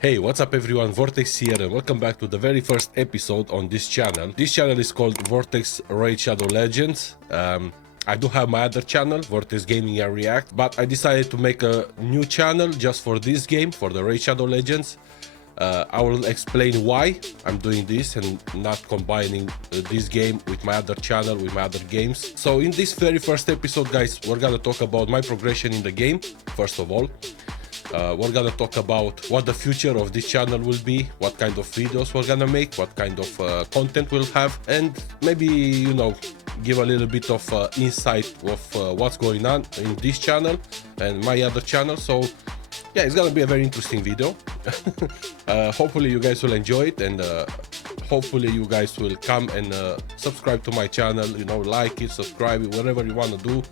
Hey, what's up everyone, Vortex here and welcome back to the very first episode on this channel. This channel is called Vortex Raid Shadow Legends. I do have my other channel, Vortex Gaming and React, but I decided to make a new channel just for this game, for the Raid Shadow Legends. I will explain why I'm doing this and not combining this game with my other channel, with my other games. So in this very first episode, guys, we're gonna talk about my progression in the game, first of all. We're gonna talk about what the future of this channel will be, what kind of videos we're gonna make, what kind of content we'll have, and maybe, you know, give a little bit of insight of what's going on in this channel and my other channel. So yeah, it's gonna be a very interesting video. Hopefully you guys will enjoy it, and hopefully you guys will come and subscribe to my channel, you know, like it, subscribe it, whatever you want to do.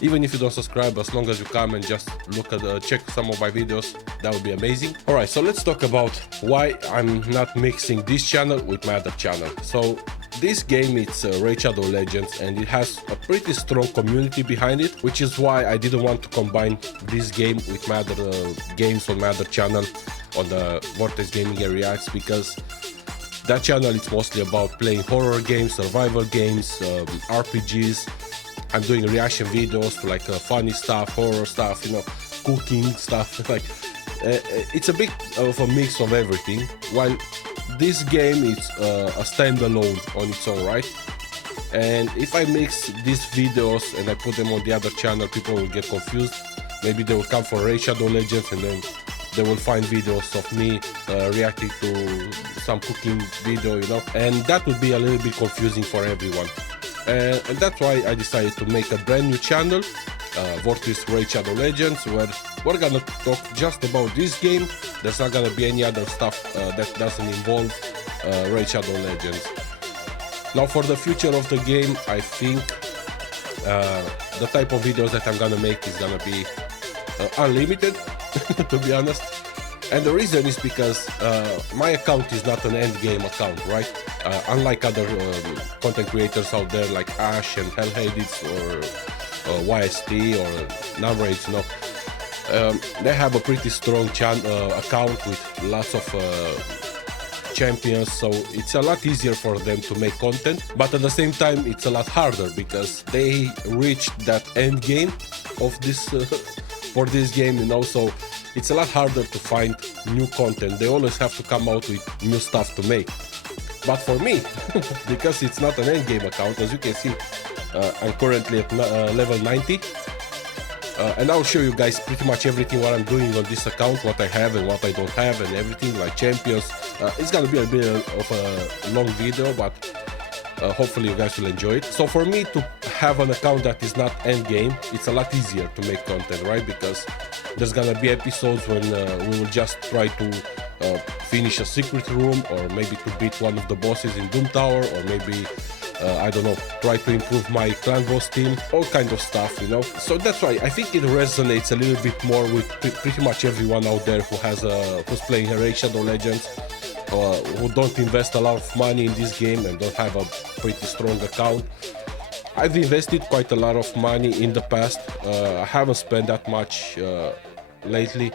Even if you don't subscribe, as long as you come and just look at check some of my videos, that would be amazing. All right, so let's talk about why I'm not mixing this channel with my other channel. So this game, it's Raid Shadow Legends, and it has a pretty strong community behind it, which is why I didn't want to combine this game with my other games on my other channel, on the Vortex Gaming and Reacts, because that channel is mostly about playing horror games, survival games, RPGs. I'm doing reaction videos to like funny stuff, horror stuff, you know, cooking stuff. Like it's a bit of a mix of everything. While this game is a standalone on its own, right? And if I mix these videos and I put them on the other channel, people will get confused. Maybe they will come for Raid Shadow Legends and then they will find videos of me reacting to some cooking video, you know, and that would be a little bit confusing for everyone. And that's why I decided to make a brand new channel, Vortex Raid Shadow Legends, where we're gonna talk just about this game. There's not gonna be any other stuff that doesn't involve Raid Shadow Legends. Now for the future of the game, I think the type of videos that I'm gonna make is gonna be unlimited, to be honest. And the reason is because my account is not an end game account, right? Unlike other content creators out there like Ash and Hellhades or YST or Numbers, you know, they have a pretty strong account with lots of champions, so it's a lot easier for them to make content. But at the same time, it's a lot harder because they reached that end game of this for this game, you know. So it's a lot harder to find new content. They always have to come out with new stuff to make. But for me, because it's not an end game account, as you can see, I'm currently at level 90. And I'll show you guys pretty much everything what I'm doing on this account, what I have and what I don't have and everything, like champions. It's gonna be a bit of a long video, but hopefully you guys will enjoy it. So for me to have an account that is not end game, it's a lot easier to make content, right? Because there's gonna be episodes when we will just try to finish a secret room, or maybe to beat one of the bosses in Doom Tower, or maybe I don't know, try to improve my clan boss team, all kind of stuff, you know. So that's why I think it resonates a little bit more with pretty much everyone out there who has who's playing Raid Shadow Legends, who don't invest a lot of money in this game and don't have a pretty strong account. I've invested quite a lot of money in the past. I haven't spent that much lately,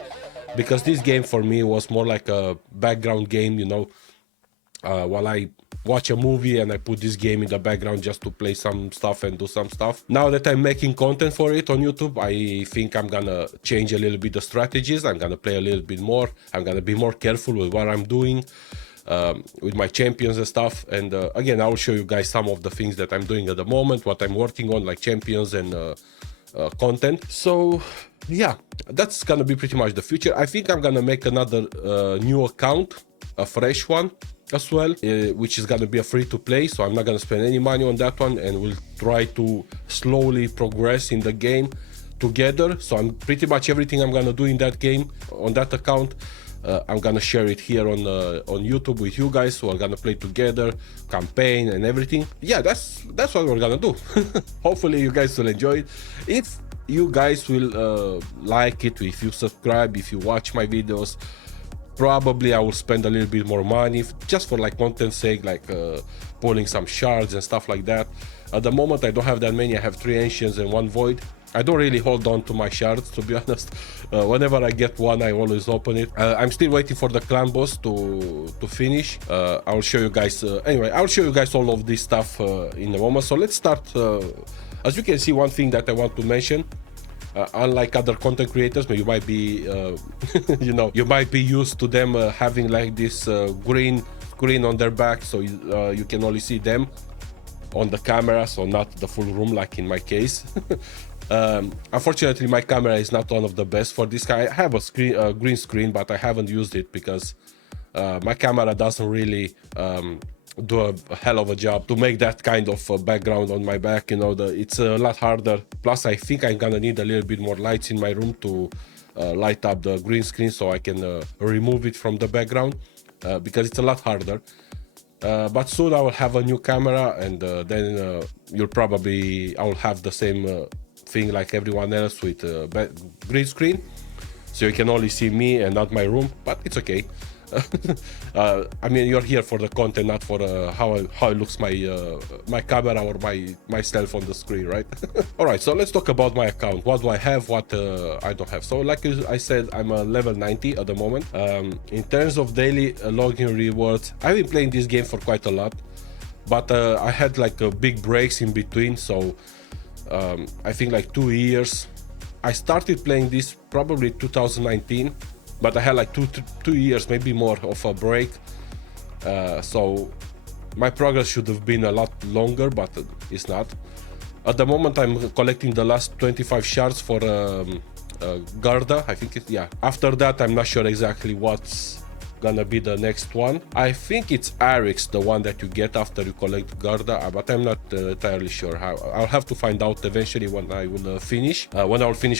because this game for me was more like a background game, you know. While I watch a movie and I put this game in the background just to play some stuff and do some stuff. Now that I'm making content for it on YouTube, I think I'm gonna change a little bit the strategies. I'm gonna play a little bit more. I'm gonna be more careful with what I'm doing with my champions and stuff. And again, I will show you guys some of the things that I'm doing at the moment, what I'm working on, like champions and content. So yeah, that's gonna be pretty much the future. I think I'm gonna make another new account, a fresh one as well, which is gonna be a free to play, so I'm not gonna spend any money on that one, and we'll try to slowly progress in the game together. So I'm pretty much everything I'm gonna do in that game on that account, I'm gonna share it here on YouTube with you guys, so we're gonna play together, campaign and everything. Yeah, that's what we're gonna do. Hopefully you guys will enjoy it. If you guys will like it, if you subscribe, if you watch my videos, probably I will spend a little bit more money just for like content's sake, like pulling some shards and stuff like that. At the moment I don't have that many. I have 3 ancients and 1 void, I don't really hold on to my shards, to be honest. Whenever I get one, I always open it. I'm still waiting for the clan boss to finish. I'll show you guys. Anyway, I'll show you guys all of this stuff in a moment. So let's start. As you can see, one thing that I want to mention. Unlike other content creators, you might be, you might be used to them having like this green screen on their back, so you can only see them on the camera, so not the full room like in my case. Unfortunately, my camera is not one of the best for this guy. I have a green screen, but I haven't used it because my camera doesn't really do a hell of a job to make that kind of background on my back. It's a lot harder. Plus, I think I'm gonna need a little bit more lights in my room to light up the green screen, so I can remove it from the background because it's a lot harder. But soon I will have a new camera, and then I will have the same thing like everyone else with green screen, so you can only see me and not my room, but it's okay. I mean, you're here for the content, not for how it looks my camera or myself on the screen, right? All right, so let's talk about my account. What do I have, what I don't have? So like I said, I'm a level 90 at the moment. In terms of daily login rewards, I've been playing this game for quite a lot, but I had like big breaks in between. So I think like 2 years. I started playing this probably 2019, but I had like two years, maybe more, of a break. So my progress should have been a lot longer, but it's not. At the moment, I'm collecting the last 25 shards for Garda, I think yeah. After that, I'm not sure exactly what's gonna be the next one. I think it's Arix, the one that you get after you collect Garda, but I'm not entirely sure how. I'll have to find out eventually when I will finish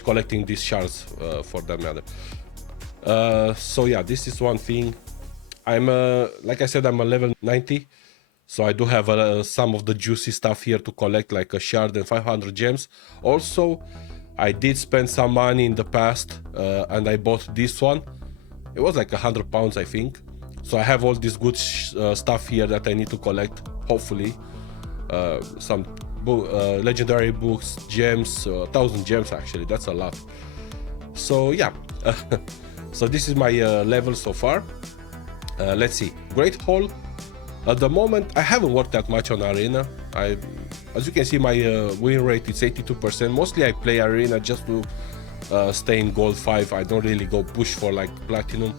collecting these shards for that matter. So yeah, this is one thing. I'm like I said, I'm a level 90, so I do have some of the juicy stuff here to collect, like a shard and 500 gems. Also, I did spend some money in the past, and I bought this one. It was like £100, I think. So I have all this good stuff here that I need to collect, hopefully. Some legendary books, gems, 1,000 gems actually, that's a lot. So yeah. So this is my level so far. Let's see. Great Hall. At the moment, I haven't worked that much on Arena. As you can see, my win rate is 82%. Mostly I play Arena just to stay in Gold 5. I don't really go push for like Platinum.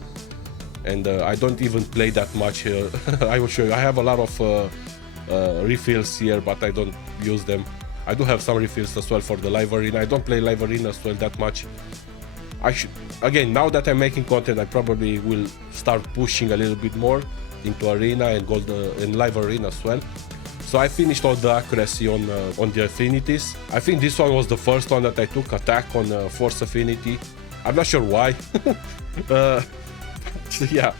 And I don't even play that much. I will show you. I have a lot of refills here, but I don't use them. I do have some refills as well for the Live Arena. I don't play Live Arena as well that much. Again, now that I'm making content, I probably will start pushing a little bit more into Arena and Gold and Live Arena as well. So I finished all the accuracy on the affinities. I think this one was the first one that I took, attack on Force Affinity. I'm not sure why. Yeah,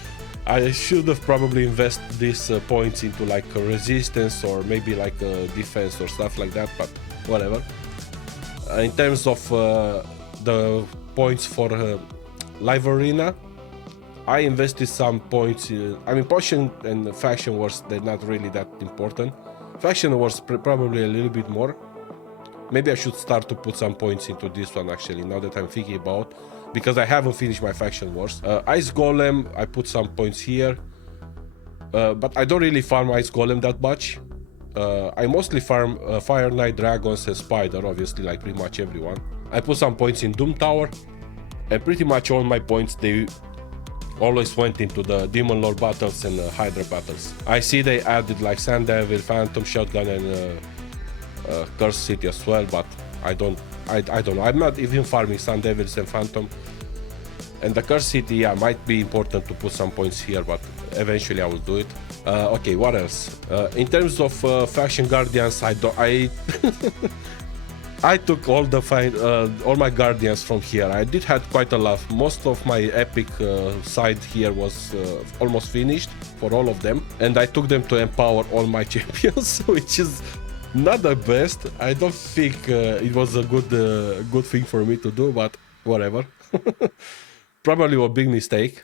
I should have probably invested these points into like a resistance or maybe like a defense or stuff like that, but whatever. In terms of the points for Live Arena, I invested some points. I mean, Potion and Faction Wars, they're not really that important. Faction Wars probably a little bit more. Maybe I should start to put some points into this one actually, now that I'm thinking about, because I haven't finished my Faction Wars. Ice Golem, I put some points here, but I don't really farm Ice Golem that much. I mostly farm Fire Knight, Dragons and Spider, obviously, like pretty much everyone. I put some points in Doom Tower, and pretty much all my points, they always went into the Demon Lord battles and Hydra battles. I see they added like Sand Devil, Phantom Shotgun and Curse City as well, but I don't know. I'm not even farming Sand Devils and Phantom. And the Curse City, yeah, might be important to put some points here, but eventually I will do it. Okay, what else? In terms of Faction Guardians, I took all my Guardians from here. I did have quite a lot. Most of my epic side here was almost finished for all of them, and I took them to empower all my champions, which is not the best. I don't think it was a good thing for me to do, but whatever. Probably a big mistake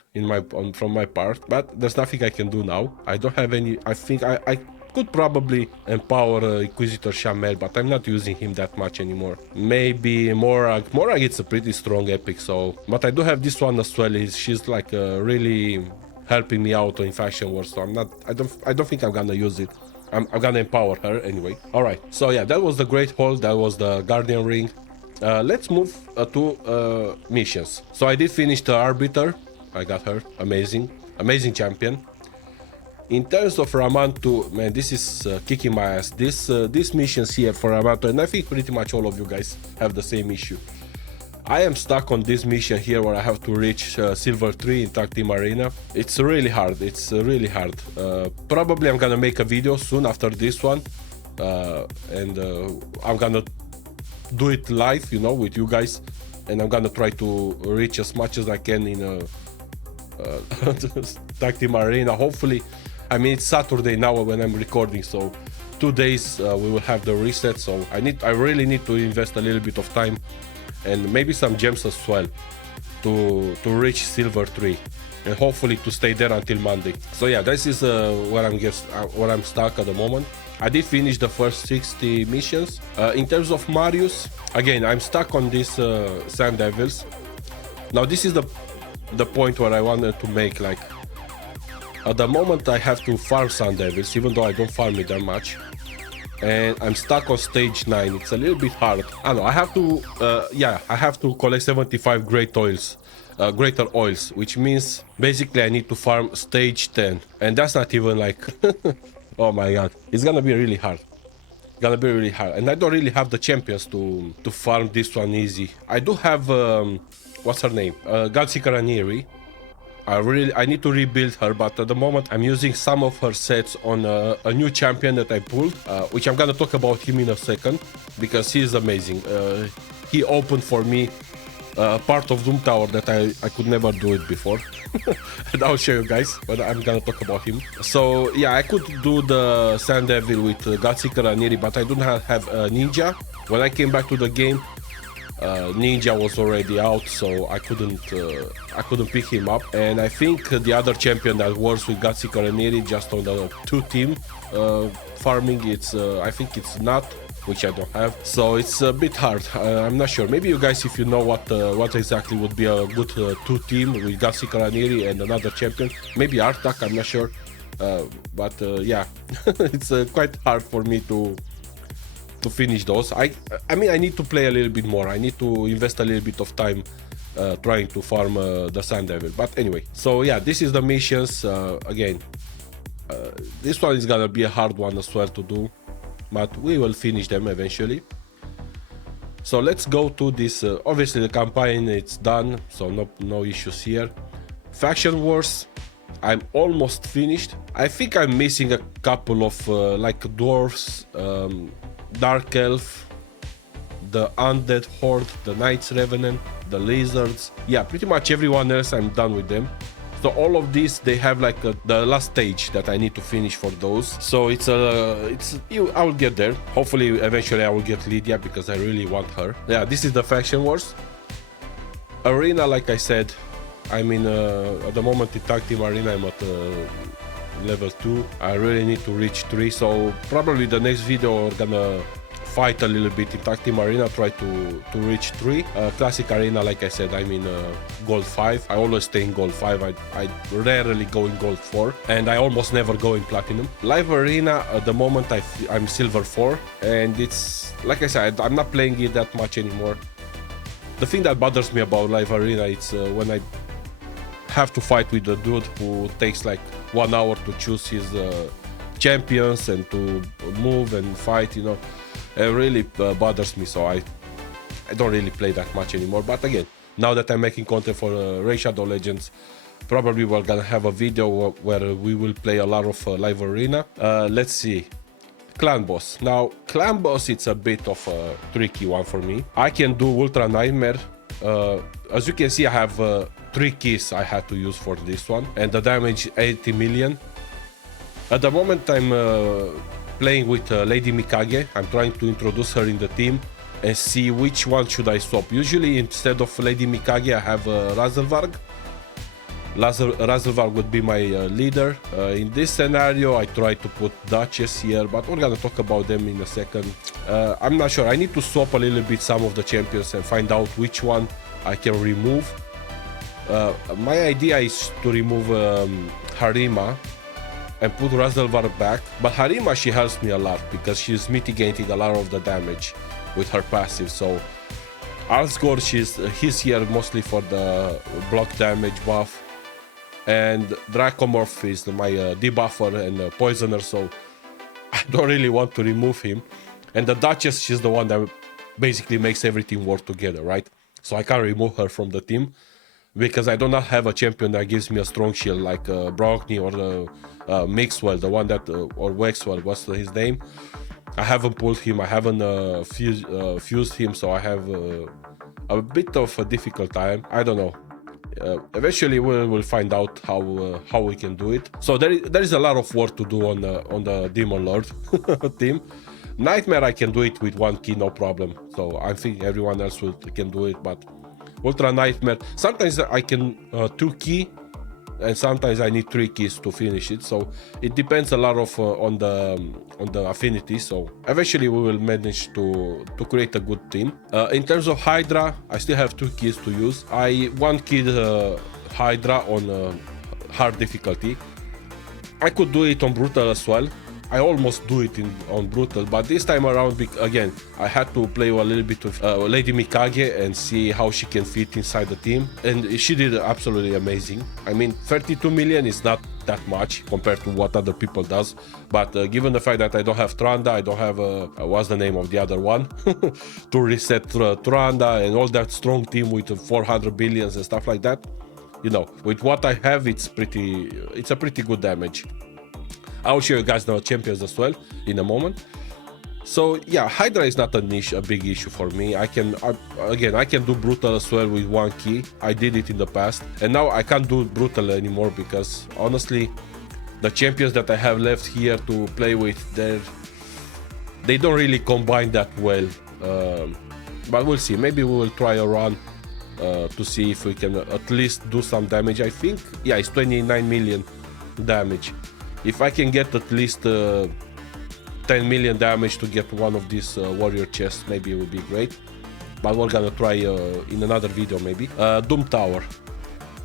from my part, but there's nothing I can do now. I don't have any. I think I could probably empower Inquisitor Shamel, but I'm not using him that much anymore. Maybe Morag. Morag, it's a pretty strong epic, so... But I do have this one as well. She's like really helping me out in Faction Wars, so I don't think I'm gonna use it. I'm gonna empower her anyway. All right, so yeah, that was the Great Hall. That was the Guardian Ring. Let's move to missions. So I did finish the Arbiter. I got her. Amazing champion. In terms of Ramantu, man, this is kicking my ass. These missions here for Ramantu, and I think pretty much all of you guys have the same issue. I am stuck on this mission here where I have to reach Silver 3 in Tag Team Arena. It's really hard. Probably I'm gonna make a video soon after this one, and I'm gonna do it live, you know, with you guys, and I'm gonna try to reach as much as I can in Tag Team Arena. Hopefully, I mean, it's Saturday now when I'm recording, so 2 days we will have the reset. So I really need to invest a little bit of time and maybe some gems as well to reach Silver 3, and hopefully to stay there until Monday. So yeah, this is where I'm stuck at the moment. I did finish the first 60 missions. In terms of Marius, again, I'm stuck on these Sand Devils. Now this is the point where I wanted to make, like, at the moment I have to farm Sand Devils, even though I don't farm it that much. And I'm stuck on stage 9. It's a little bit hard. I know I have to collect 75 greater oils, which means basically I need to farm stage 10, and that's not even like oh my god, it's gonna be really hard. And I don't really have the champions to farm this one easy. I do have what's her name, Godseeker Aniri. I need to rebuild her, but at the moment I'm using some of her sets on a new champion that I pulled, which I'm gonna talk about him in a second, because he is amazing. He opened for me part of Doom Tower that I could never do it before. And I'll show you guys, but I'm gonna talk about him. So yeah, I could do the Sand Devil with Godseeker Aniri, but I do not have Ninja. When I came back to the game, Ninja was already out, so I couldn't pick him up. And I think the other champion that works with Godseeker Aniri just on the 2-team farming, I think it's not, which I don't have, so it's a bit hard. I'm not sure. Maybe you guys, if you know what exactly would be a good 2-team with Godseeker Aniri and another champion, maybe Artak, I'm not sure, but yeah, it's quite hard for me to finish those. I mean, I need to play a little bit more. I need to invest a little bit of time trying to farm the Sand Devil. But anyway, so yeah, this is the missions. Again, this one is gonna be a hard one as well to do, but we will finish them eventually. So let's go to this. Obviously the campaign, it's done, so no issues here. Faction Wars, I'm almost finished. I think I'm missing a couple of like dwarves, Dark Elf, the Undead Horde, the Knights Revenant, the Lizards. Yeah, pretty much everyone else I'm done with them. So all of these, they have like the last stage that I need to finish for those. So I will get there. Hopefully, eventually I will get Lydia, because I really want her. Yeah, this is the Faction Wars. Arena, like I said, I'm in, at the moment in Tag Team Arena, I'm at level 2. I really need to reach 3, so probably the next video we're gonna fight a little bit in Tag Team Arena, try to reach 3. Classic Arena, like I said, I'm in Gold 5. I always stay in Gold 5. I rarely go in Gold 4, and I almost never go in Platinum. Live Arena, at the moment I'm Silver 4, and it's, like I said, I'm not playing it that much anymore. The thing that bothers me about Live Arena, it's when I have to fight with the dude who takes like 1 hour to choose his champions and to move and fight, you know. It really bothers me, so I don't really play that much anymore. But again, now that I'm making content for Raid Shadow Legends, probably we're gonna have a video where we will play a lot of Live Arena. Let's see. Clan Boss. Now, Clan Boss, it's a bit of a tricky one for me. I can do Ultra Nightmare. As you can see, I have 3 keys I had to use for this one, and the damage 80 million. At the moment I'm playing with Lady Mikage. I'm trying to introduce her in the team and see which one should I swap. Usually instead of Lady Mikage I have Razelvarg, Razelvar would be my leader. In this scenario, I try to put Duchess here, but we're gonna talk about them in a second. I'm not sure. I need to swap a little bit some of the champions and find out which one I can remove. My idea is to remove Harima and put Razelvar back, but Harima, she helps me a lot because she's mitigating a lot of the damage with her passive. So Alsgor, he's here mostly for the block damage buff, and Dracomorph is my debuffer and poisoner, so I don't really want to remove him. And the Duchess, she's the one that basically makes everything work together, right? So I can't remove her from the team because I do not have a champion that gives me a strong shield like Brockney or Mixwell, the one that, or Wexwell, what's his name? I haven't pulled him, I haven't fused him, so I have a bit of a difficult time. I don't know. Eventually we'll find out how we can do it. So there is a lot of work to do on the Demon Lord team. Nightmare, I can do it with 1 key, no problem. So I think everyone else can do it, but Ultra Nightmare, sometimes I can 2 key, and sometimes I need 3 keys to finish it. So it depends a lot of on the affinity. So eventually we will manage to create a good team. In terms of Hydra, I still have 2 keys to use. I 1 keyed Hydra on hard difficulty. I could do it on brutal as well. I almost do it on brutal, but this time around, again, I had to play a little bit with Lady Mikage and see how she can fit inside the team, and she did absolutely amazing. I mean, 32 million is not that much compared to what other people does, but given the fact that I don't have Tranda, I don't have what's the name of the other one to reset Tranda and all that strong team with 400 billions and stuff like that, you know, with what I have, it's a pretty good damage. I'll show you guys the champions as well in a moment. So yeah, Hydra is not a big issue for me. I can do brutal as well with 1 key. I did it in the past, and now I can't do brutal anymore because honestly, the champions that I have left here to play with, they don't really combine that well. But we'll see. Maybe we will try a run to see if we can at least do some damage. I think, yeah, it's 29 million damage. If I can get at least 10 million damage to get one of these warrior chests, maybe it would be great. But we're gonna try in another video maybe. Doom Tower.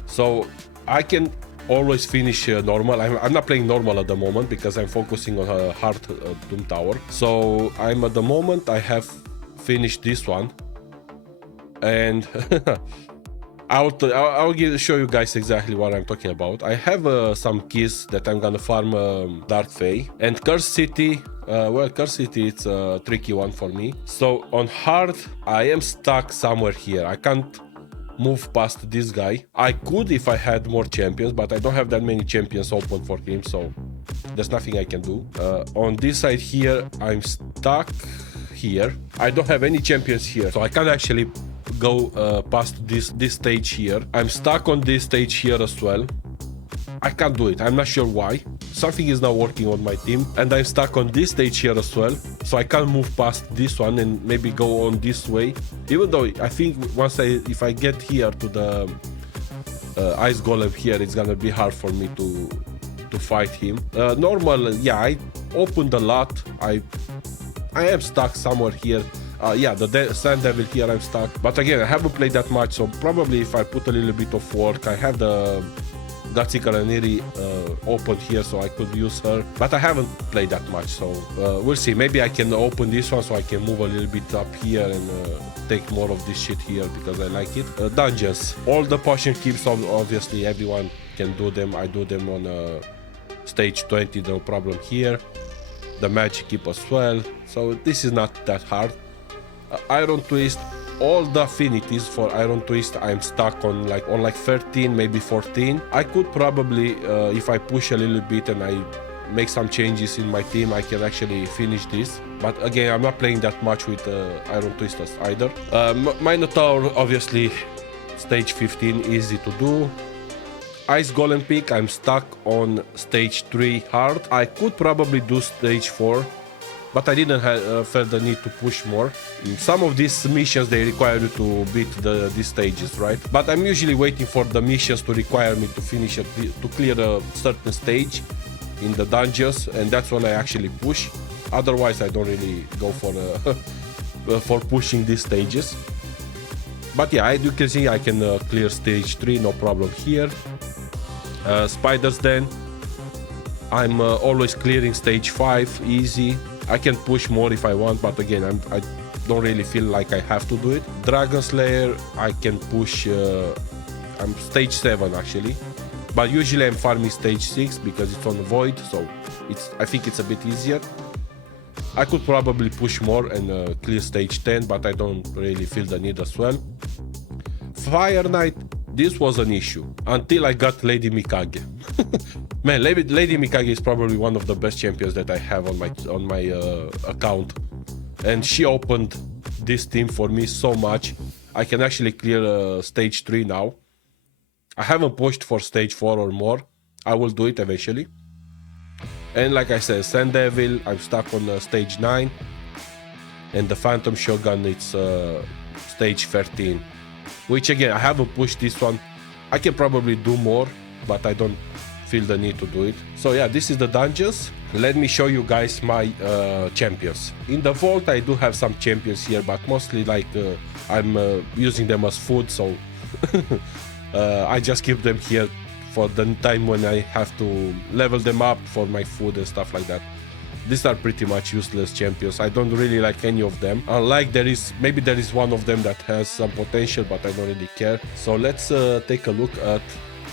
So I can always finish normal. I'm not playing normal at the moment because I'm focusing on a hard Doom Tower. So I'm at the moment, I have finished this one. And I'll show you guys exactly what I'm talking about. I have some keys that I'm gonna farm Dark Fae. And Curse City, well, Curse City, it's a tricky one for me. So on hard, I am stuck somewhere here. I can't move past this guy. I could if I had more champions, but I don't have that many champions open for him, so there's nothing I can do. On this side here, I'm stuck here. I don't have any champions here, so I can't actually go past this stage here. I'm stuck on this stage here as well. I can't do it. I'm not sure why. Something is not working on my team, and I'm stuck on this stage here as well, so I can't move past this one and maybe go on this way, even though I think if I get here to the ice golem here, it's gonna be hard for me to fight him. Normal, yeah, I opened a lot. I am stuck somewhere here. Yeah, the Sand Devil here, I'm stuck. But again, I haven't played that much, so probably if I put a little bit of work, I have the Gatsi Karaniri open here, so I could use her. But I haven't played that much, so we'll see. Maybe I can open this one so I can move a little bit up here and take more of this shit here because I like it. Dungeons. All the potion keeps, obviously, everyone can do them. I do them on stage 20, no problem here. The magic keep as well, so this is not that hard. Iron Twist, all the affinities for Iron Twist I'm stuck on like 13, maybe 14. I could probably, if I push a little bit and I make some changes in my team, I can actually finish this. But again, I'm not playing that much with Iron Twisters either. Minotaur, obviously, stage 15, easy to do. Ice Golem Peak, I'm stuck on stage 3 hard. I could probably do stage 4 but I didn't feel the need to push more. Some of these missions, they require you to beat these stages, right? But I'm usually waiting for the missions to require me to finish to clear a certain stage in the dungeons, and that's when I actually push. Otherwise, I don't really go for for pushing these stages. But yeah, as you can see, I can clear stage 3, no problem here. Spiders then. I'm always clearing stage 5, easy. I can push more if I want, but again, I don't really feel like I have to do it. Dragon Slayer, I can push, I'm stage 7 actually. But usually I'm farming stage 6 because it's on Void, so I think it's a bit easier. I could probably push more and clear stage 10, but I don't really feel the need as well. Fire Knight, this was an issue until I got Lady Mikage. Man, Lady Mikage is probably one of the best champions that I have on my account, and she opened this team for me so much. I can actually clear stage 3 now. I haven't pushed for stage 4 or more. I will do it eventually. And like I said, Sand Devil, I'm stuck on stage 9. And the Phantom Shogun, it's stage 13. Which again, I haven't pushed this one. I can probably do more, but I don't feel the need to do it. So yeah, this is the dungeons. Let me show you guys my champions. In the vault, I do have some champions here, but mostly like I'm using them as food, so I just keep them here for the time when I have to level them up for my food and stuff like that. These are pretty much useless champions. I don't really like any of them. Unlike maybe there is one of them that has some potential, but I don't really care. So let's take a look at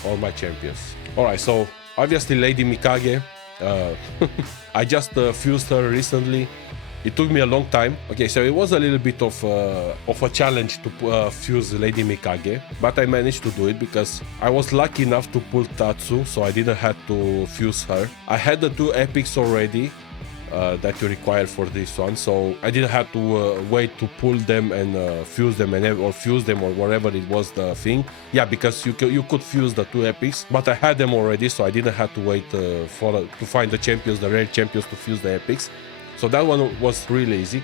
all my champions. Alright, so obviously Lady Mikage. I just fused her recently. It took me a long time. Okay, so it was a little bit of a challenge to fuse Lady Mikage, but I managed to do it because I was lucky enough to pull Tatsu, so I didn't have to fuse her. I had the 2 epics already that you require for this one, so I didn't have to wait to pull them and fuse them or fuse them or whatever it was the thing. Yeah, because you could fuse the 2 epics, but I had them already, so I didn't have to wait to find the champions, the rare champions, to fuse the epics. So that one was really easy.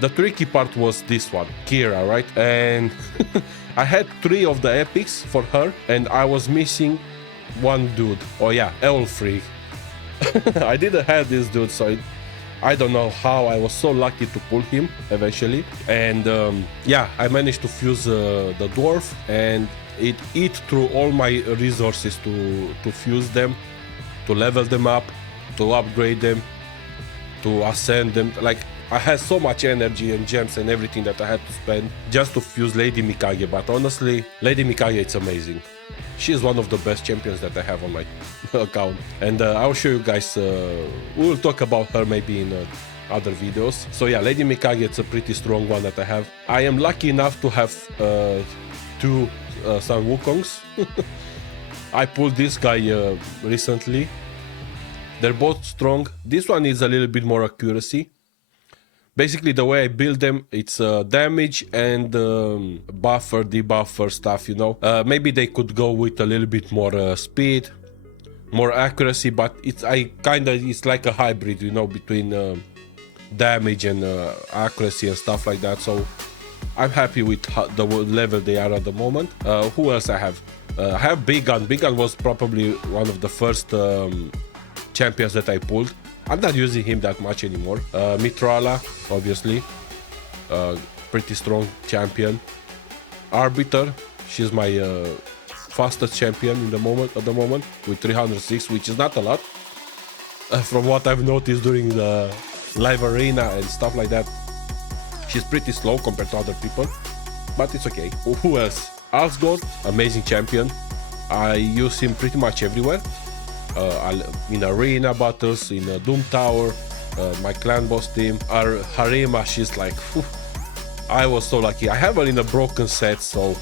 The tricky part was this one, Kira, right? And I had 3 of the epics for her, and I was missing one dude. Oh yeah, Elfrey. I didn't have this dude, so I don't know how I was so lucky to pull him eventually. And yeah, I managed to fuse the dwarf, and it ate through all my resources to fuse them, to level them up, to upgrade them, to ascend them. Like, I had so much energy and gems and everything that I had to spend just to fuse Lady Mikage. But honestly, Lady Mikage, it's amazing. She is one of the best champions that I have on my account, and I'll show you guys. We will talk about her maybe in other videos. So yeah, Lady Mikage, it's a pretty strong one that I have. I am lucky enough to have 2 Sun Wukongs. I pulled this guy recently. They're both strong. This one is a little bit more accuracy. Basically, the way I build them, it's damage and buffer, debuffer stuff, you know. Maybe they could go with a little bit more speed, more accuracy, but it's like a hybrid, you know, between damage and accuracy and stuff like that. So I'm happy with the level they are at the moment. Who else I have? I have Big Gun. Big Gun was probably one of the first champions that I pulled. I'm not using him that much anymore. Mitrala, obviously, pretty strong champion. Arbiter, she's my fastest champion at the moment with 306, which is not a lot. From what I've noticed during the live arena and stuff like that, she's pretty slow compared to other people, but it's okay. Who else? Asgore, amazing champion. I use him pretty much everywhere. In arena battles, in Doom Tower, my clan boss team. Our Harima, she's like, whew, I was so lucky. I have her in a broken set, so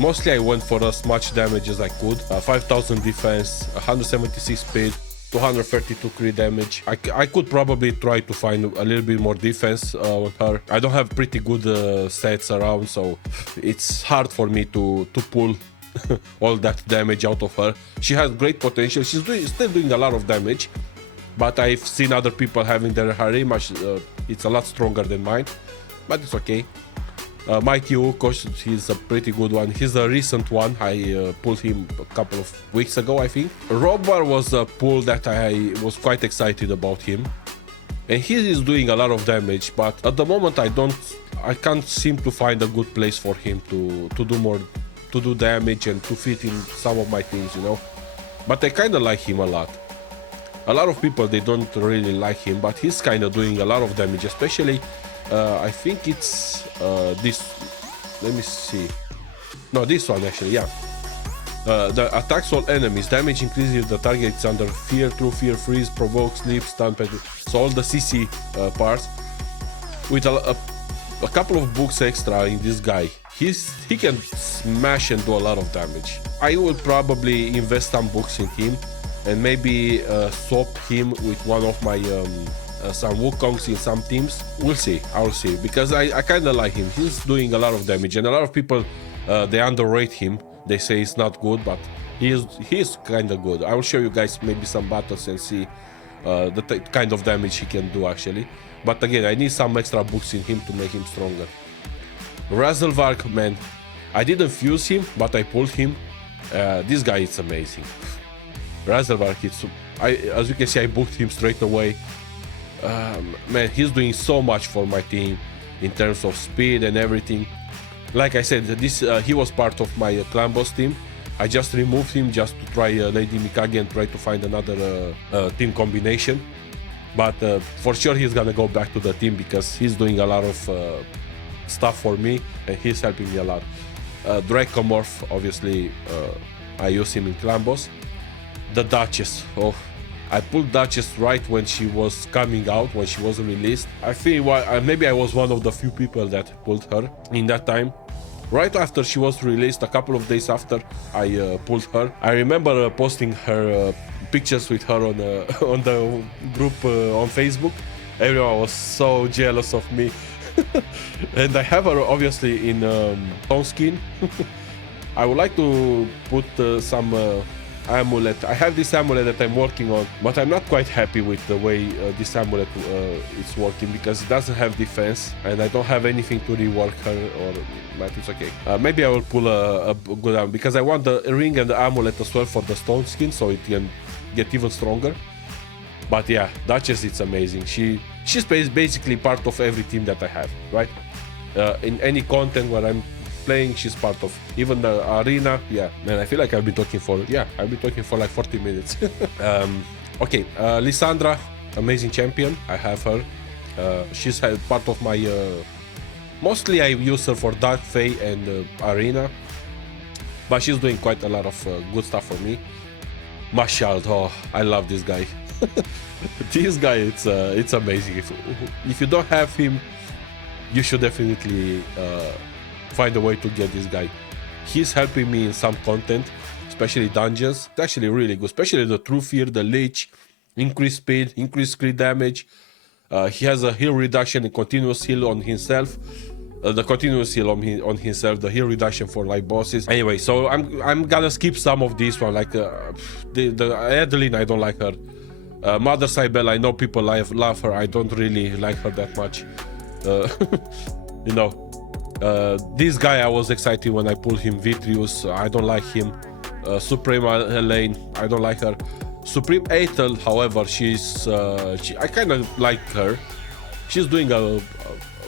mostly I went for as much damage as I could. 5000 defense, 176 speed, 232 crit damage. I could probably try to find a little bit more defense on her. I don't have pretty good sets around, so it's hard for me to pull all that damage out of her. She has great potential. She's still doing a lot of damage, but I've seen other people having their harem. It's a lot stronger than mine, but it's okay. Mighty Ukos, he's a pretty good one. He's a recent one. I pulled him a couple of weeks ago, I think. Robber was a pull that I was quite excited about him. And he is doing a lot of damage, but at the moment I can't seem to find a good place for him to do damage and to fit in some of my teams, you know. But I kind of like him a lot. A lot of people, they don't really like him, but he's kind of doing a lot of damage, especially I think it's this, let me see, no, this one actually, yeah. The attacks all enemies, damage increases if the target is under fear, true fear, freeze, provoke, sleep, stun, so all the CC parts, with a couple of books extra in this guy. He can smash and do a lot of damage. I will probably invest some books in him and maybe swap him with one of my some Wukongs in some teams. We'll see, I'll see, because I kind of like him. He's doing a lot of damage, and a lot of people they underrate him. They say it's not good, but he is kind of good. I will show you guys maybe some battles and see the kind of damage he can do actually. But again, I need some extra books in him to make him stronger. Razelvark, man, I didn't fuse him, but I pulled him. This guy is amazing. Razelvark, as you can see, I booked him straight away. Man, he's doing so much for my team in terms of speed and everything. Like I said, he was part of my clan boss team. I just removed him just to try Lady Mikage and try to find another team combination. But for sure he's gonna go back to the team because he's doing a lot of stuff for me and he's helping me a lot. Dracomorph, obviously, I use him in clan boss. The Duchess, oh, I pulled Duchess right when she was coming out, when she was released. I feel maybe I was one of the few people that pulled her in that time. Right after she was released, a couple of days after, I pulled her. I remember posting her pictures with her on the group on Facebook. Everyone was so jealous of me. And I have her obviously in stone skin. I would like to put some amulet. I have this amulet that I'm working on, but I'm not quite happy with the way this amulet is working because it doesn't have defense and I don't have anything to rework her, but it's okay. Maybe I will pull a good amulet because I want the ring and the amulet as well for the stone skin so it can get even stronger. But yeah, Duchess, it's amazing. She's basically part of every team that I have, right? In any content where I'm playing, she's part of. Even the arena, yeah. Man, I feel like I've been talking for like 40 minutes. Okay, Lissandra, amazing champion. I have her. She's part of my... mostly I use her for Dark Fae and arena. But she's doing quite a lot of good stuff for me. Mashald, oh, I love this guy. This guy, it's amazing. If you don't have him, you should definitely find a way to get this guy. He's helping me in some content, especially dungeons. It's actually really good, especially the True Fear, the Leech, increased speed, increased crit damage. He has a heal reduction and continuous heal on himself. The continuous heal on himself, the heal reduction for like bosses. Anyway, so I'm gonna skip some of these one, like the Adeline, I don't like her. Mother Cybele, I know people love her. I don't really like her that much. You know, this guy, I was excited when I pulled him. Vitreous, I don't like him. Suprema Helene, I don't like her. Supreme Ethel, however, I kind of like her. She's doing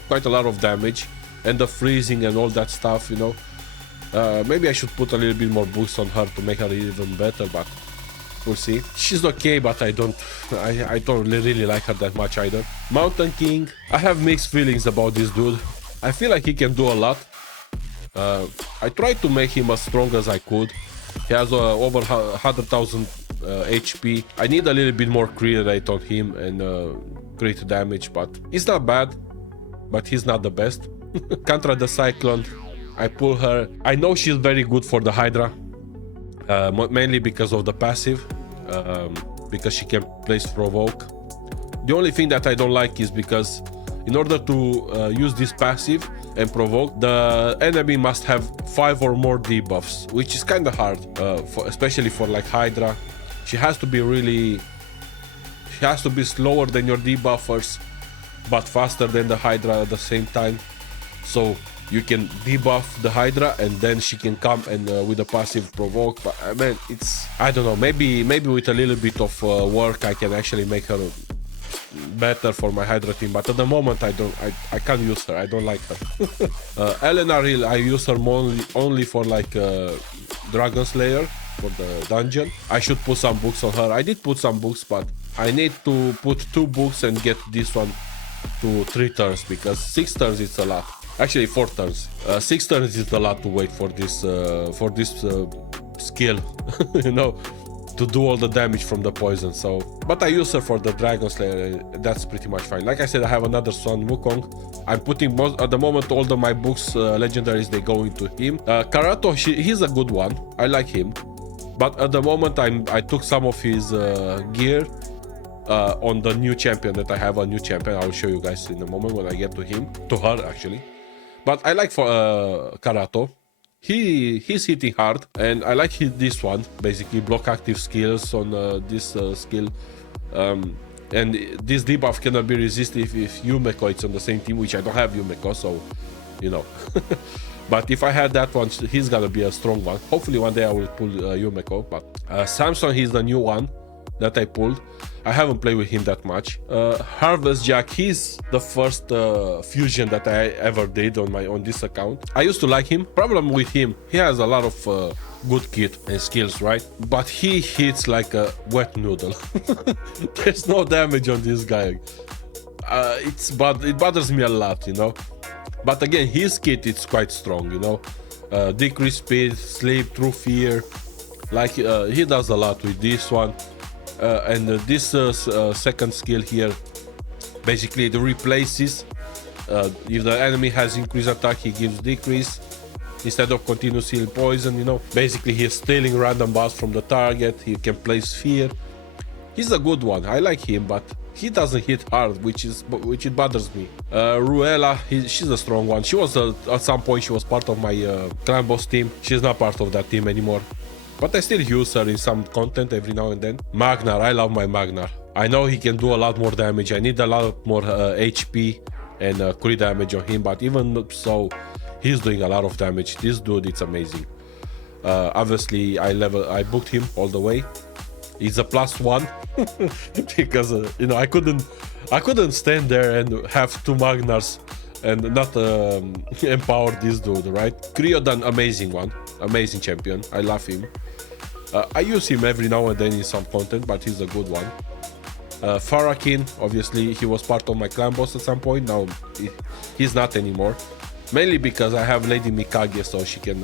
quite a lot of damage, and the freezing and all that stuff, you know. Maybe I should put a little bit more boosts on her to make her even better, but we'll see. She's okay, but I don't really like her that much either. Mountain King, I have mixed feelings about this dude. I feel like he can do a lot. I tried to make him as strong as I could. He has over 100,000 HP. I need a little bit more crit rate on him and crit damage, but he's not bad, but he's not the best. Contra the Cyclone, I pull her. I know she's very good for the Hydra, mainly because of the passive, because she can place provoke. The only thing that I don't like is because in order to use this passive and provoke, the enemy must have 5 or more debuffs, which is kind of hard, especially for like Hydra. She has to be really She has to be slower than your debuffers, but faster than the Hydra at the same time. So you can debuff the Hydra and then she can come and with a passive provoke. But I mean, it's, I don't know, maybe with a little bit of work I can actually make her better for my Hydra team, but at the moment I can't use her. I don't like her. Eleanor, I use her only for like Dragon Slayer for the dungeon. I should put some books on her. I did put some books, but I need to put 2 books and get this one to 3 turns, because 6 turns is a lot. Actually 4 turns. 6 turns is a lot to wait for this skill. You know, to do all the damage from the poison. So, but I use her for the Dragon Slayer. That's pretty much fine. Like I said, I have another Sun Wukong. I'm putting most at the moment all my books legendaries, they go into him. Karato, he's a good one. I like him, but at the moment I took some of his gear on the new champion that I have. A new champion, I will show you guys in a moment when I get to him, to her actually. But I like for Karato. He's hitting hard, and I like this one, basically block active skills on this skill, and this debuff cannot be resisted if Yumeko is on the same team, which I don't have Yumeko, so you know. But if I had that one, he's gonna be a strong one. Hopefully one day I will pull Yumeko. But Samson, he's the new one that I pulled. I haven't played with him that much. Harvest Jack, he's the first fusion that I ever did on this account. I used to like him. Problem with him, he has a lot of good kit and skills, right? But he hits like a wet noodle. There's no damage on this guy. It bothers me a lot, you know. But again, his kit is quite strong, you know. Decrease speed, sleep through fear. Like he does a lot with this one. And this second skill here, basically it replaces, if the enemy has increased attack, he gives decrease instead of continuous heal poison, you know. Basically he's stealing random buffs from the target. He can place fear. He's a good one. I like him, but he doesn't hit hard, which it bothers me. Ruella, she's a strong one. She was at some point she was part of my clan boss team. She's not part of that team anymore, but I still use her in some content every now and then. Magnar, I love my Magnar. I know he can do a lot more damage. I need a lot more HP and crit damage on him, but even so, he's doing a lot of damage. This dude, it's amazing. Obviously, I booked him all the way. He's a +1 because you know, I couldn't stand there and have 2 Magnars and not empower this dude, right? Creodan, amazing one, amazing champion. I love him. I use him every now and then in some content, but he's a good one. Farakin, obviously he was part of my clan boss at some point. Now he's not anymore, mainly because I have Lady Mikage, so she can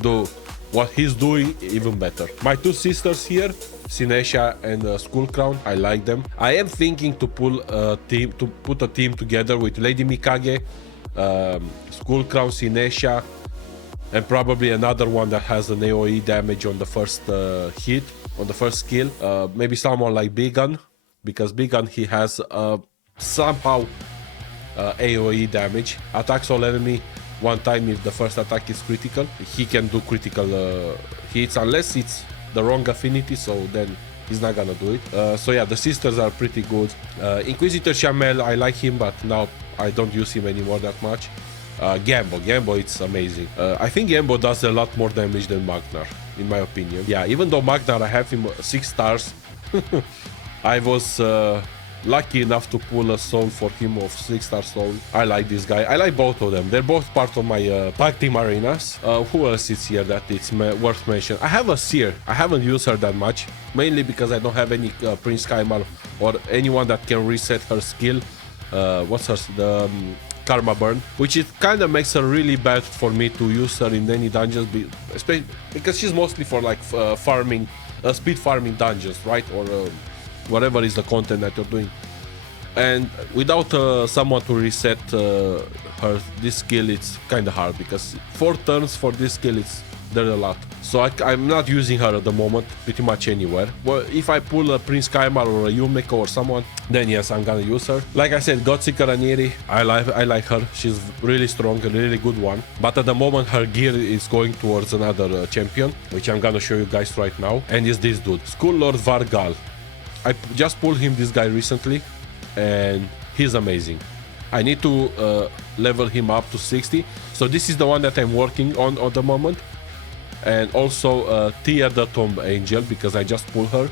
do what he's doing even better. My 2 sisters here, Sinesha and Skullcrown, I like them. I am thinking to put a team together with Lady Mikage, Skullcrown, Sinesha, and probably another one that has an AoE damage on the first hit, on the first skill. Maybe someone like Bigan, because Bigan, he has somehow AoE damage. Attacks all enemy 1 time if the first attack is critical. He can do critical hits unless it's the wrong affinity, so then he's not gonna do it. So yeah, the sisters are pretty good. Inquisitor Shamel, I like him, but now I don't use him anymore that much. Gambo, it's amazing. I think Gambo does a lot more damage than Magnar, in my opinion. Yeah, even though Magnar, I have him 6 stars. I was lucky enough to pull a soul for him of 6-star soul. I like this guy. I like both of them. They're both part of my pack team arenas. Who else is here that it's worth mentioning? I have a Seer. I haven't used her that much, mainly because I don't have any Prince Kaimal or anyone that can reset her skill. What's her? The Karma Burn, which it kind of makes her really bad for me to use her in any dungeons, especially because she's mostly for like farming, speed farming dungeons, right? Or whatever is the content that you're doing. And without someone to reset this skill, it's kind of hard, because 4 turns for this skill, there's a lot. So I'm not using her at the moment pretty much anywhere. Well, if I pull a Prince Kaimal or a Yumeko or someone, then yes, I'm gonna use her. Like I said, Godseeker Ranieri, I like her. She's really strong, a really good one. But at the moment, her gear is going towards another champion, which I'm gonna show you guys right now. And it's this dude, Skull Lord Vargal. I just pulled him this guy recently, and he's amazing. I need to level him up to 60. So this is the one that I'm working on at the moment. And also Tia the Tomb Angel, because I just pulled her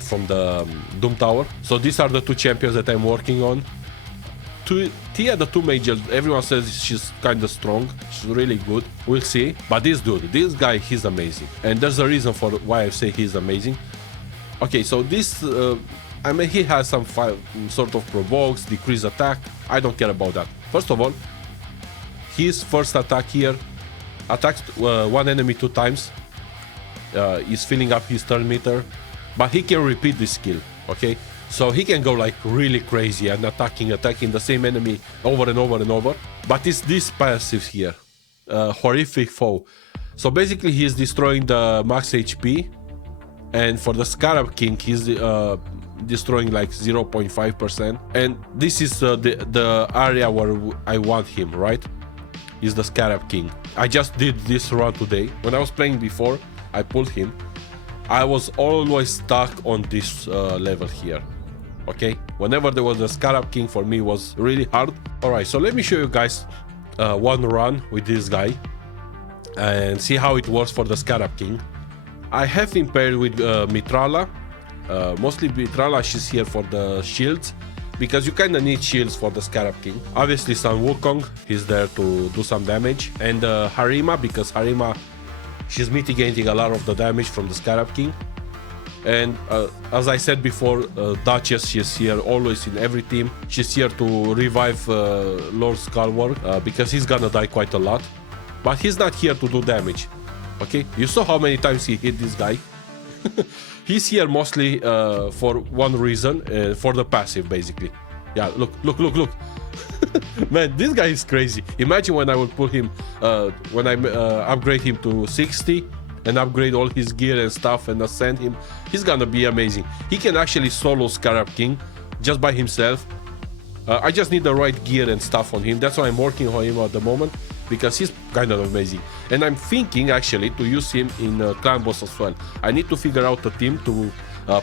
from the Doom Tower. So these are the two champions that I'm working on. Tia the Tomb Angel, everyone says she's kind of strong. She's really good. We'll see. But this dude, this guy, he's amazing. And there's a reason for why I say he's amazing. Okay, so this... I mean, he has some sort of provokes, decrease attack. I don't care about that. First of all, his first attack here attacks one enemy 2 times. He's filling up his turn meter, but he can repeat this skill. Okay, so he can go like really crazy and attacking the same enemy over and over and over. But it's this passive here, horrific foe. So basically, he's destroying the max HP, and for the Scarab King, he's destroying like 0.5%, and this is the area where I want him, right? Is the Scarab King. I just did this run today. When I was playing before, I pulled him. I was always stuck on this level here. Okay, whenever there was a Scarab King, for me was really hard. All right, so let me show you guys one run with this guy and see how it works for the Scarab King. I have him paired with Mitrala. Mostly Mitrala, she's here for the shields, because you kind of need shields for the Scarab King. Obviously Sun Wukong, he's there to do some damage, and Harima, because Harima, she's mitigating a lot of the damage from the Scarab King. And as I said before, Duchess, she's here always in every team. She's here to revive Lord Skullwork, because he's gonna die quite a lot, but he's not here to do damage. Okay, you saw how many times he hit this guy. He's here mostly for one reason, for the passive, basically. Yeah, look. Man, this guy is crazy. Imagine when I will put him, when I upgrade him to 60 and upgrade all his gear and stuff and ascend him. He's gonna be amazing. He can actually solo Scarab King just by himself. I just need the right gear and stuff on him. That's why I'm working on him at the moment, because he's kind of amazing. And I'm thinking actually to use him in clan boss as well. I need to figure out a team to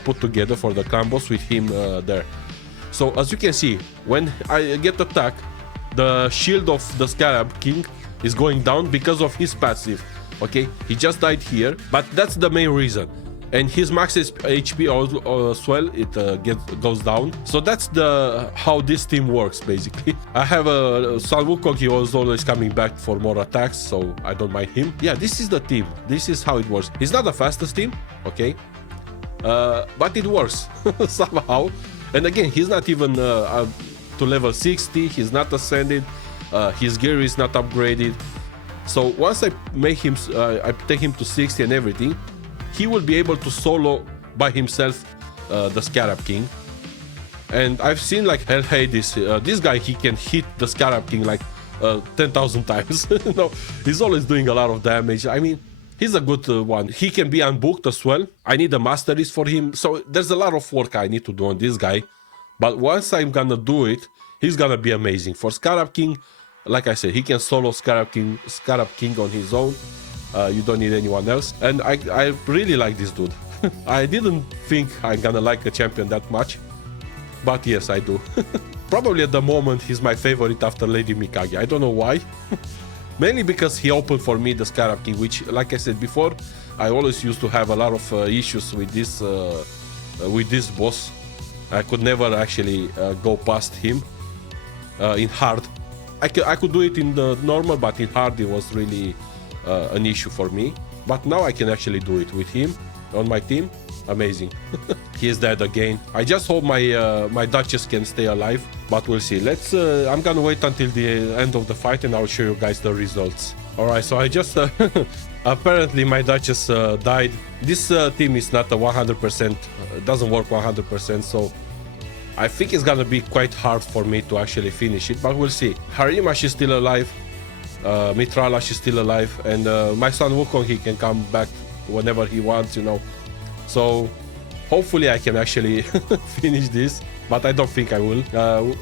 put together for the clan boss with him there. So as you can see, when I get attacked, the shield of the Scarab King is going down because of his passive. Okay, he just died here, but that's the main reason. And his max HP as well, it goes down. So that's how this team works, basically. I have a Sun Wukong, he was always coming back for more attacks, so I don't mind him. Yeah, this is the team. This is how it works. He's not the fastest team, okay? But it works somehow. And again, he's not even to level 60. He's not ascended. His gear is not upgraded. So once I make him, I take him to 60 and everything, he will be able to solo by himself the Scarab King. And I've seen like Hell Hades, this guy, he can hit the Scarab King like 10,000 times. No, he's always doing a lot of damage. I mean, he's a good one. He can be unbooked as well. I need a masteries for him. So there's a lot of work I need to do on this guy. But once I'm gonna do it, he's gonna be amazing. For Scarab King, like I said, he can solo Scarab King on his own. You don't need anyone else. And I really like this dude. I didn't think I'm gonna like a champion that much, but yes, I do. Probably at the moment he's my favorite after Lady Mikage. I don't know why. Mainly because he opened for me the Scarab King, which, like I said before, I always used to have a lot of issues with this boss. I could never actually go past him in hard. I could do it in the normal, but in hard it was really an issue for me. But now I can actually do it with him on my team. Amazing. He is dead again. I just hope my Duchess can stay alive, but we'll see. I'm gonna wait until the end of the fight and I'll show you guys the results. Alright, so I just apparently my Duchess died. This team is not a 100%, doesn't work 100%, so I think it's gonna be quite hard for me to actually finish it, but we'll see. Harima, she's still alive. Mitrala, she's still alive, and my son Wukong, he can come back whenever he wants, you know. So hopefully I can actually finish this, but I don't think I will.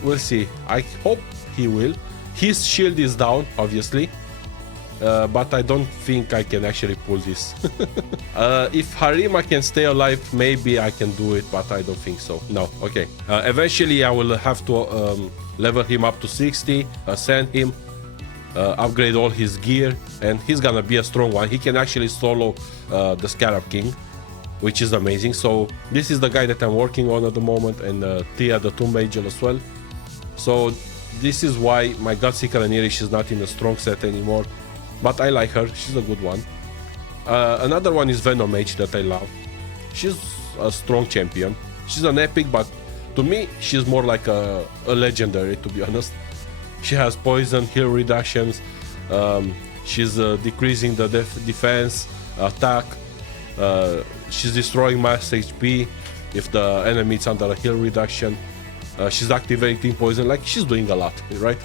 We'll see. I hope he will. His shield is down, obviously. but I don't think I can actually pull this. If Harima can stay alive, maybe I can do it, but I don't think so. No, okay. Eventually I will have to level him up to 60, send him, upgrade all his gear, and he's gonna be a strong one. He can actually solo the Scarab King, which is amazing. So this is the guy that I'm working on at the moment, and Tia the Tomb Angel as well. So this is why my Godseeker and Irish is not in a strong set anymore, but I like her. She's a good one. Another one is Venom Mage that I love. She's a strong champion. She's an epic, but to me she's more like a legendary, to be honest. She has poison, heal reductions, she's decreasing the defense, attack, she's destroying max HP if the enemy is under a heal reduction, she's activating poison, like she's doing a lot, right?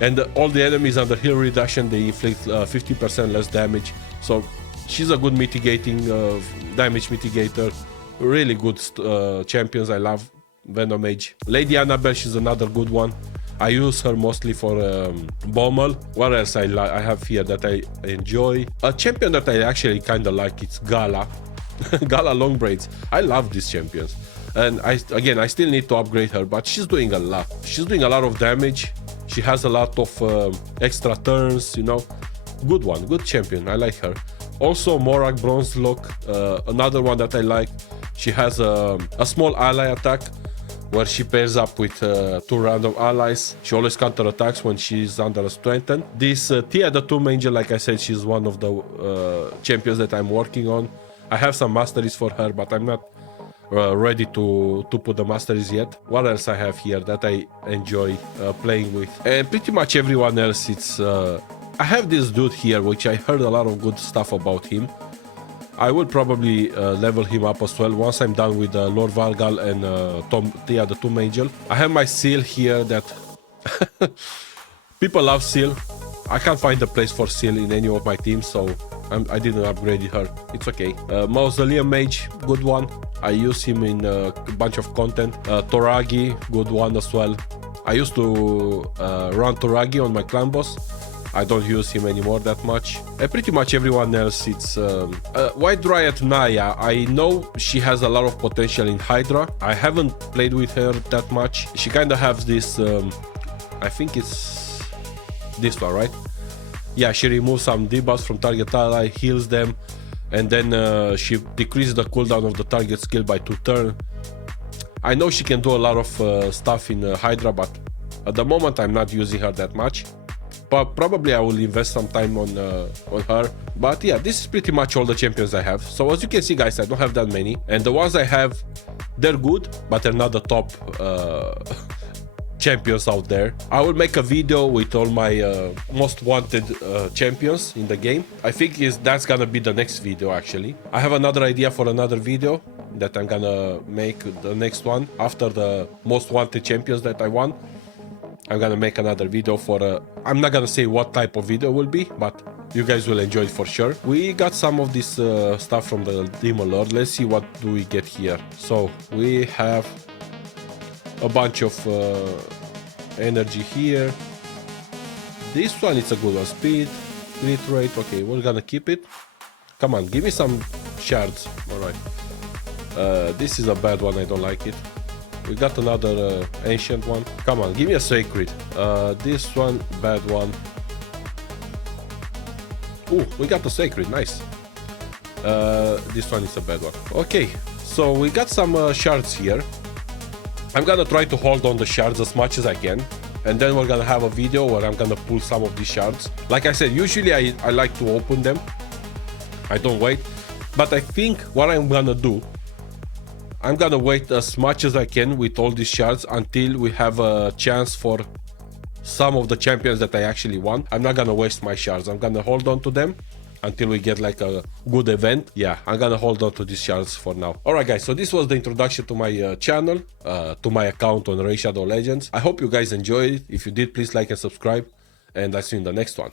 And all the enemies under heal reduction, they inflict 50% less damage, so she's a good mitigating, damage mitigator, really good champions. I love Venom Mage. Lady Annabelle, she's another good one. I use her mostly for Bommel. What else I have here that I enjoy? A champion that I actually kind of like, it's Gala. Gala Long Braids. I love these champions. And I still need to upgrade her, but she's doing a lot. She's doing a lot of damage. She has a lot of extra turns, you know. Good one, good champion. I like her. Also, Morak Bronze Lock, another one that I like. She has a small ally attack, where she pairs up with 2 random allies. She always counter-attacks when she's under a strengthen. This Tia the Tomb Angel, like I said, she's one of the champions that I'm working on. I have some masteries for her, but I'm not ready to put the masteries yet. What else I have here that I enjoy playing with? And pretty much everyone else, it's... I have this dude here, which I heard a lot of good stuff about him. I will probably level him up as well once I'm done with Lord Vargal and Tia the Tomb Angel. I have my Seal here that... People love Seal. I can't find a place for Seal in any of my teams, so I didn't upgrade her. It's okay. Mausoleum Mage, good one. I use him in a bunch of content. Toragi, good one as well. I used to run Toragi on my clan boss. I don't use him anymore that much. Pretty much everyone else, it's... White Dryad Naya, I know she has a lot of potential in Hydra. I haven't played with her that much. She kind of has this... I think it's this one, right? Yeah, she removes some debuffs from target ally, heals them, and then she decreases the cooldown of the target skill by 2 turns. I know she can do a lot of stuff in Hydra, but at the moment I'm not using her that much. But probably I will invest some time on her. But yeah, this is pretty much all the champions I have. So as you can see, guys, I don't have that many. And the ones I have, they're good, but they're not the top champions out there. I will make a video with all my most wanted champions in the game. I think that's gonna be the next video, actually. I have another idea for another video that I'm gonna make, the next one after the most wanted champions that I won. I'm gonna make another video for I'm not gonna say what type of video will be, but you guys will enjoy it for sure. We got some of this stuff from the Demon Lord. Let's see what do we get here. So we have a bunch of energy here. This one is a good one. Speed, crit rate. Okay, we're gonna keep it. Come on, give me some shards. All right. This is a bad one. I don't like it. We got another ancient one. Come on, give me a sacred. This one, bad one. Ooh, we got a sacred, nice. This one is a bad one. Okay, so we got some shards here. I'm gonna try to hold on the shards as much as I can. And then we're gonna have a video where I'm gonna pull some of these shards. Like I said, usually I like to open them. I don't wait. But I think what I'm gonna do, I'm gonna wait as much as I can with all these shards until we have a chance for some of the champions that I actually want. I'm not gonna waste my shards. I'm gonna hold on to them until we get like a good event. Yeah, I'm gonna hold on to these shards for now. Alright guys, so this was the introduction to my channel, to my account on Raid Shadow Legends. I hope you guys enjoyed it. If you did, please like and subscribe, and I'll see you in the next one.